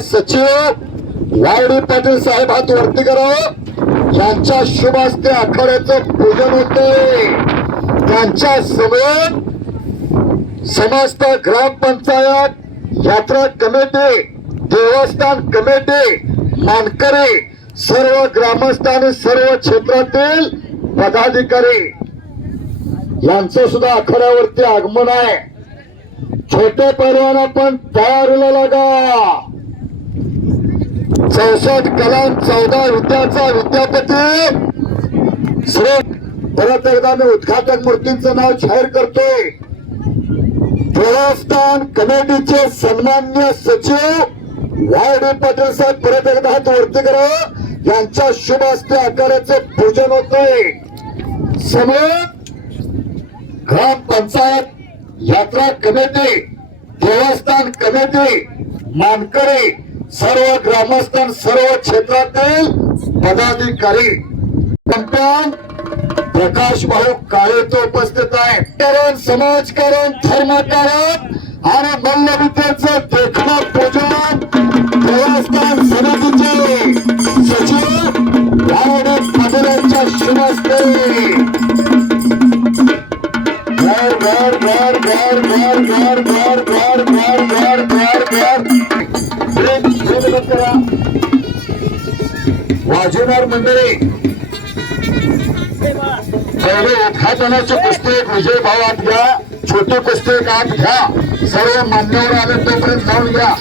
सन्माननीय सचिव वायडी पाटील साहेब हात वरती करा। यांच्या शुभ हस्ते आखाड्याचं पूजन होतंय। त्यांच्या समोर समस्त ग्रामपंचायत, यात्रा कमिटी, देवस्थान कमिटी, मानकरी, सर्व ग्रामस्थ आणि सर्व क्षेत्रातील पदाधिकारी यांचं सुद्धा आखाड्यावरती आगमन आहे। छोटे पैलवान पण तयारीला लागा। 64 कलम 14 विद्याचा विद्यापती श्री परत एकदा मी उद्घाटक मूर्तींचं नाव जाहीर करतोय। देवस्थान कमिटीचे सन्माननीय सचिव वायडी पाटील साहेब परत एकदा हात वरती करा। यांच्या शुभ हस्ते आकाराचं पूजन होतंय। समोर ग्रामपंचायत, यात्रा कमिटी, देवस्थान कमिटी, मानकरी, सर्व ग्रामस्थान, सर्व क्षेत्रातील पदाधिकारी, कॅप्टन प्रकाश भाऊ काळे तो उपस्थित आहे। कारण समाजकारण, धर्मकारण आणि मल्लविद्येचं देखणं पूजन देवस्थान समितीचे सचिव वायडी पाटील यांच्या शुभ हस्ते। घर घर घर घर घर घर घर घर घर घर घर घर करा। वाजवणार मंडळी पहिले उद्घाटनाचे पुस्तक विजय भाऊ आत घ्या, छोटे पुस्तक आत घ्या, सर्व मान्यवर आले तोपर्यंत जाऊन घ्या।